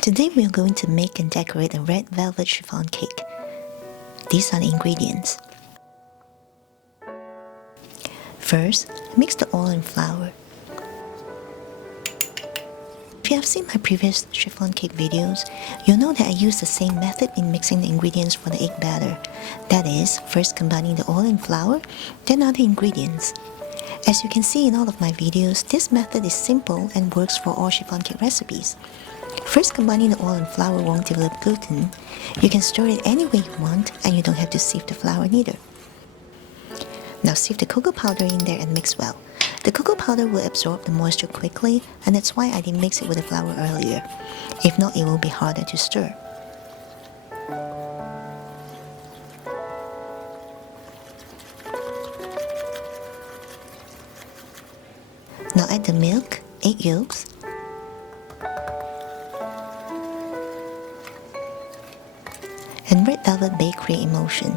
Today we are going to make and decorate a red velvet chiffon cake. These are the ingredients. First, mix the oil and flour. If you have seen my previous chiffon cake videos, you'll know that I use the same method in mixing the ingredients for the egg batter. That is, first combining the oil and flour, then other ingredients. As you can see in all of my videos, this method is simple and works for all chiffon cake recipes. First combining the oil and flour won't develop gluten. You can stir it any way you want and you don't have to sieve the flour neither. Now sieve the cocoa powder in there and mix well. The cocoa powder will absorb the moisture quickly, and that's why I didn't mix it with the flour earlier. If not, it will be harder to stir. Now add the milk, egg yolks, and red velvet bakery emulsion.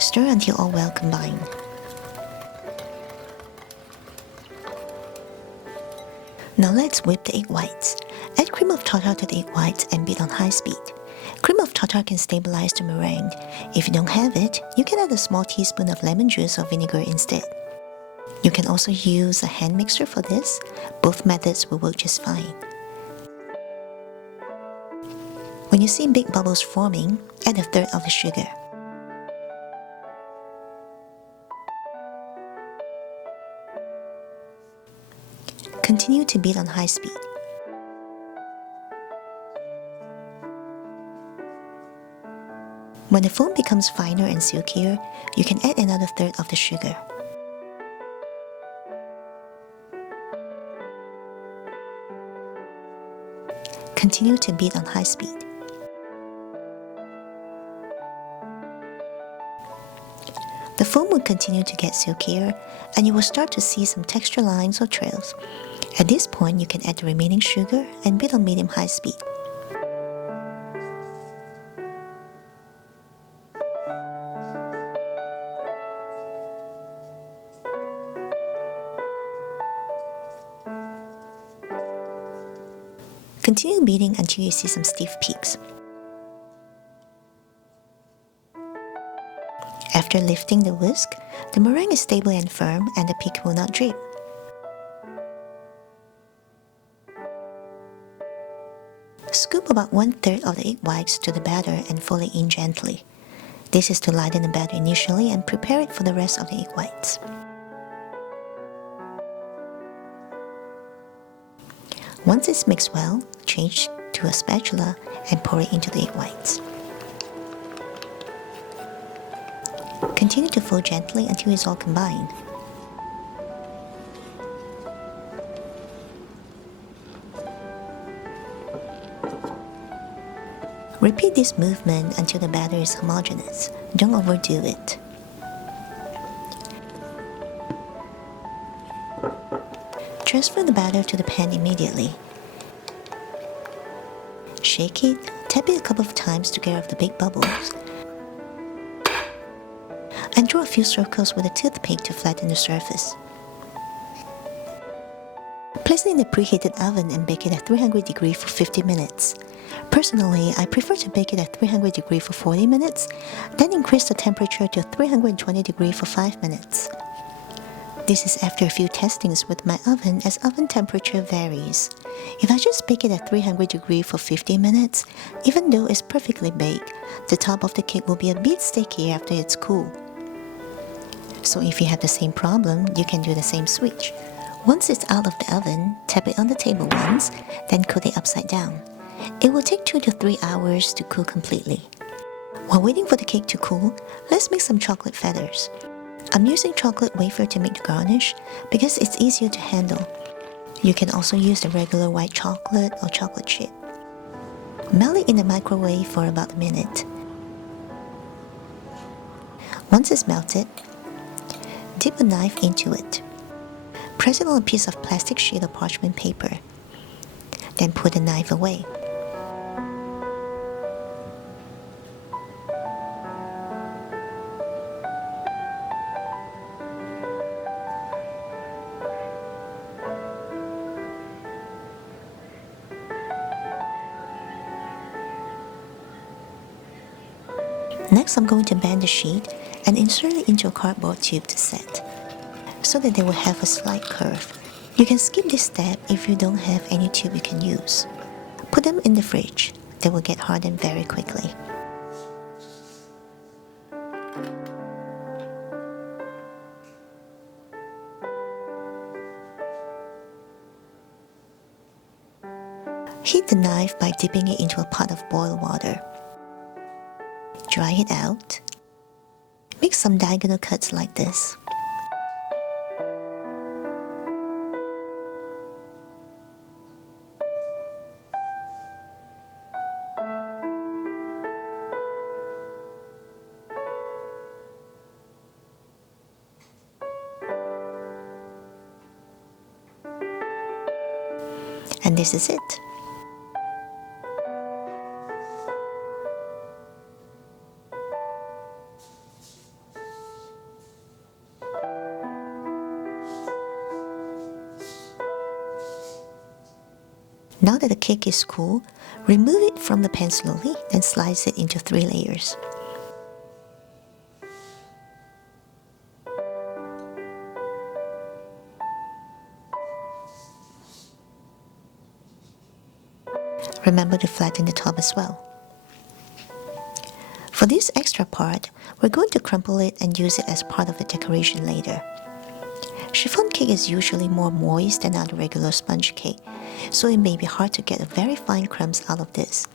Stir until all well combined. Now let's whip the egg whites. Add cream of tartar to the egg whites and beat on high speed. Cream of tartar can stabilize the meringue. If you don't have it, you can add a small teaspoon of lemon juice or vinegar instead. You can also use a hand mixer for this. Both methods will work just fine. When you see big bubbles forming, add a third of the sugar. Continue to beat on high speed. When the foam becomes finer and silkier, you can add another third of the sugar. Continue to beat on high speed. The foam will continue to get silkier, and you will start to see some texture lines or trails. At this point, you can add the remaining sugar and beat on medium-high speed. Continue beating until you see some stiff peaks. After lifting the whisk, the meringue is stable and firm and the peak will not drip. Scoop about 1/3 of the egg whites to the batter and fold it in gently. This is to lighten the batter initially and prepare it for the rest of the egg whites. Once it's mixed well, change to a spatula and pour it into the egg whites. Continue to fold gently until it's all combined. Repeat this movement until the batter is homogeneous. Don't overdo it. Transfer the batter to the pan immediately. Shake it, tap it a couple of times to get off the big bubbles, and draw a few circles with a toothpick to flatten the surface. Place it in the preheated oven and bake it at 300 degrees for 50 minutes. Personally, I prefer to bake it at 300 degrees for 40 minutes, then increase the temperature to 320 degrees for 5 minutes. This is after a few testings with my oven, as oven temperature varies. If I just bake it at 300 degrees for 50 minutes, even though it's perfectly baked, the top of the cake will be a bit sticky after it's cool. So if you have the same problem, you can do the same switch. Once it's out of the oven, tap it on the table once, then cool it upside down. It will take 2 to 3 hours to cool completely. While waiting for the cake to cool, let's make some chocolate feathers. I'm using chocolate wafer to make the garnish because it's easier to handle. You can also use the regular white chocolate or chocolate chip. Melt it in the microwave for about a minute. Once it's melted, dip a knife into it. Press it on a piece of plastic sheet or parchment paper. Then put the knife away. Next, I'm going to bend the sheet and insert it into a cardboard tube to set, so that they will have a slight curve. You can skip this step if you don't have any tube you can use. Put them in the fridge. They will get hardened very quickly. Heat the knife by dipping it into a pot of boiled water. Dry it out. Make some diagonal cuts like this. And this is it. Now that the cake is cool, remove it from the pan slowly, then slice it into 3 layers. Remember to flatten the top as well. For this extra part, we're going to crumple it and use it as part of the decoration later. Chiffon cake is usually more moist than other regular sponge cake, so it may be hard to get very fine crumbs out of this.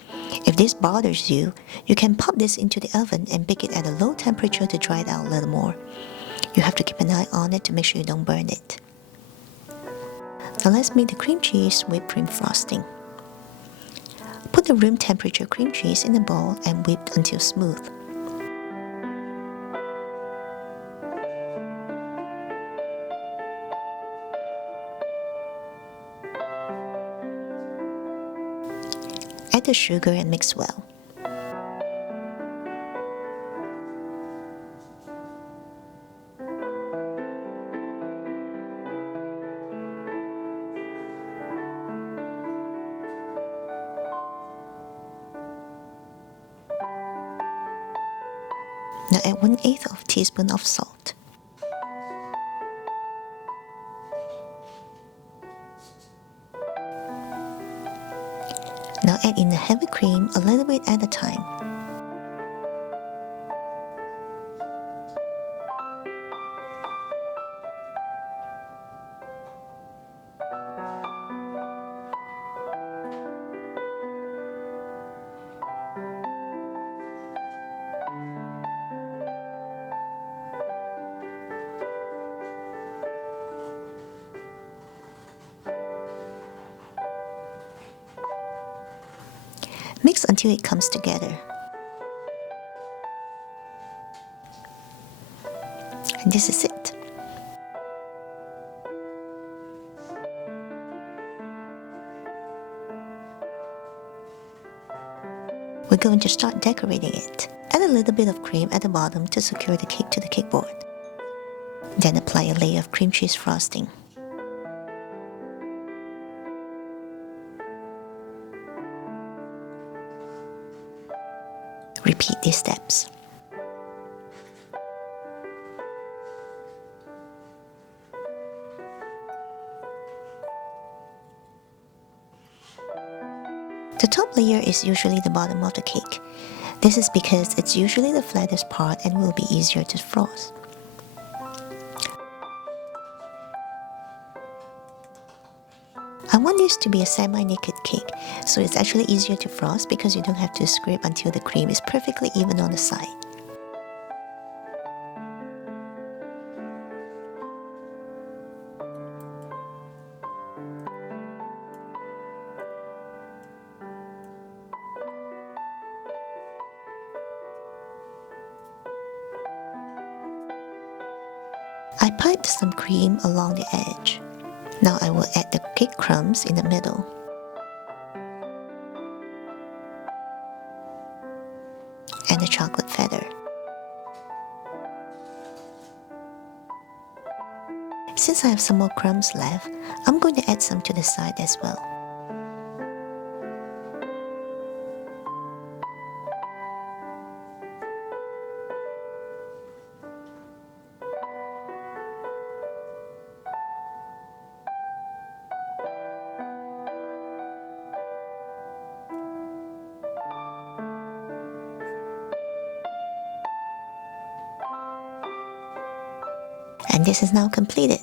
If this bothers you, you can pop this into the oven and bake it at a low temperature to dry it out a little more. You have to keep an eye on it to make sure you don't burn it. Now let's make the cream cheese whipped cream frosting. Put the room temperature cream cheese in a bowl and whip until smooth. Add the sugar and mix well. Now add 1/8 of a teaspoon of salt. Now add in the heavy cream a little bit at a time. Mix until it comes together. And this is it. We're going to start decorating it. Add a little bit of cream at the bottom to secure the cake to the cake board. Then apply a layer of cream cheese frosting. Repeat these steps. The top layer is usually the bottom of the cake. This is because it's usually the flattest part and will be easier to frost. I want this to be a semi-naked cake, so it's actually easier to frost because you don't have to scrape until the cream is perfectly even on the side. I piped some cream along the edge. Now I will add the cake crumbs in the middle. And the chocolate feather. Since I have some more crumbs left, I'm going to add some to the side as well. And this is now completed.